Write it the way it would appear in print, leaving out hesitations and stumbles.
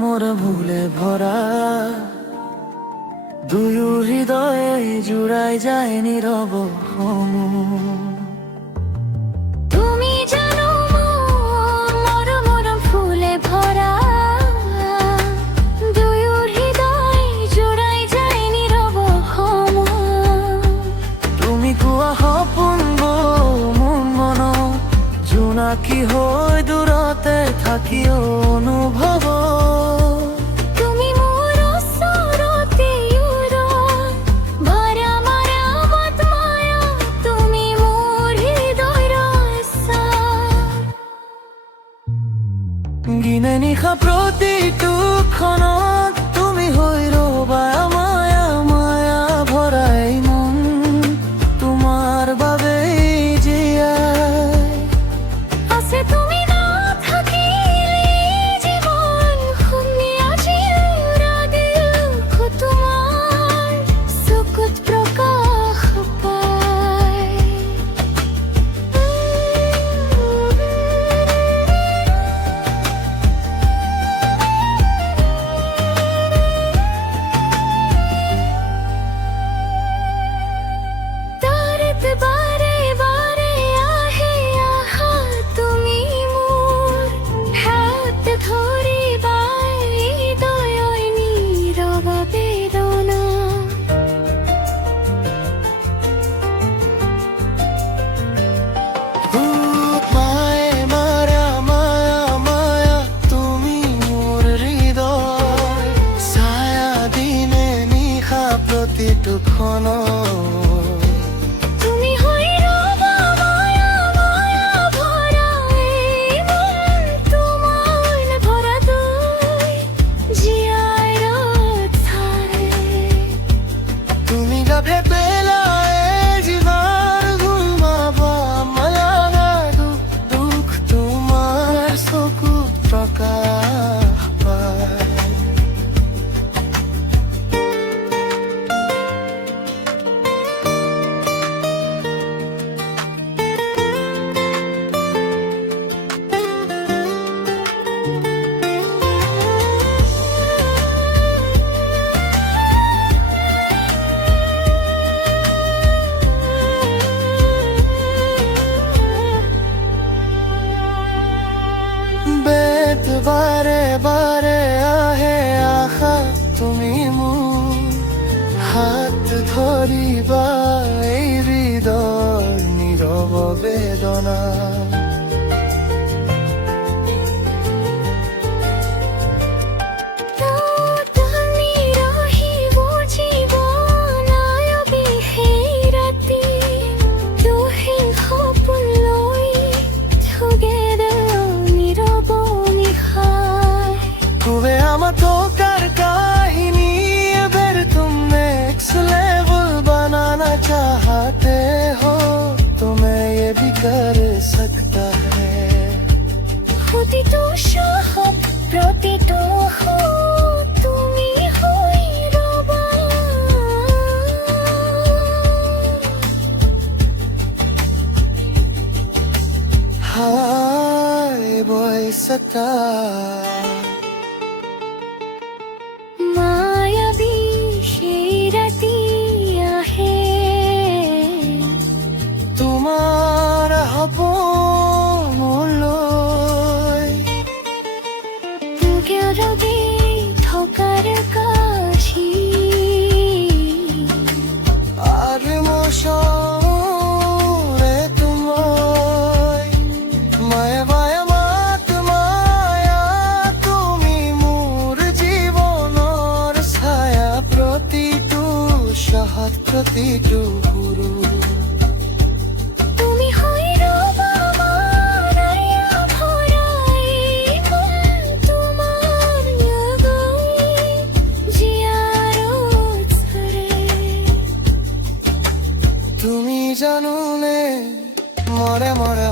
মোর ভুলে ভরা দুয়ো হৃদয়ে জুড়াই যায় নীরব হম। তুমি জানো মোর মরম ফুলে ভরা দুয়ো হৃদয় জুড়াই যায় নীরব হম। তুমি কুয়া সপোন মন মন জোনাকী হৈ দূৰতে থাকিও অনুভৱ। তুমি মোৰ ওচৰতে ভৰা মাৰা মত মায়া তুমি মোৰ হৃদয়ৰ আশা। গিনে নিশা প্ৰতিটো ক্ষণত তুমি হৈ ৰবা মায়া মায়া ভৰাই মন তোমাৰ বাবেই জীয়াই আছে। তুমি না থাকিলে জীবন শুনি আজি ৰাগিল তোমাৰ চকুত প্ৰকাশ পায়। তাৰত বাৰে বাৰে আহে আহা তুমি মোৰ হাত ধৰিবা হৃদয়ৰ নীৰৱ বেদনা। মায়ে মাৰা মায়া মায়া তুমি মোৰ হৃদয় ছায়া দিনে নিশা প্ৰতিটো ক্ষণত। তুমি হৈ ৰবা মায়া মায়া ভৰা এই মন তোমাৰ ভৰা দুই জীয়াই ৰখাই। তুমি গাভে পেলায় জীৱাৰ ঘুমাবা মায়া দুখ তোমাৰ চকুত প্ৰকাশ পায়। বেত বাৰে বাৰে আহে আশা তুমি মোৰ হাত ধৰিবা এই হৃদয় নীৰৱ বেদনা। তুমি ৰহিব জীৱন বিশেষ ৰাতি দুহিন সপোন লৈ together নীৰৱ নিশাই। খুবে আমার ठोकर काहिनी अगर तुम नेक्स्ट लेवल बनाना चाहते हो तो मैं ये भी कर सकता है। প্ৰতিটো চাহত প্ৰতিটো সুখ তুমি হৈ ৰবা। हाय बॉय सता মায়াবী সেই ৰাতি আহে তোমার সপোনলৈ গেৰবি থকাৰ কাশী। আর মশরে তোমায় মায়া মায়া মাত মায়া তুমি মোর জীবনৰ ছায়া প্ৰতিটো সাহস প্ৰতিটো গুৰু। তুমি হৈ ৰবা মায়া ভৰা এই মন তোমাৰ গৈ জীয়াৰ ওচৰে। তুমি জানোনে মরে মরে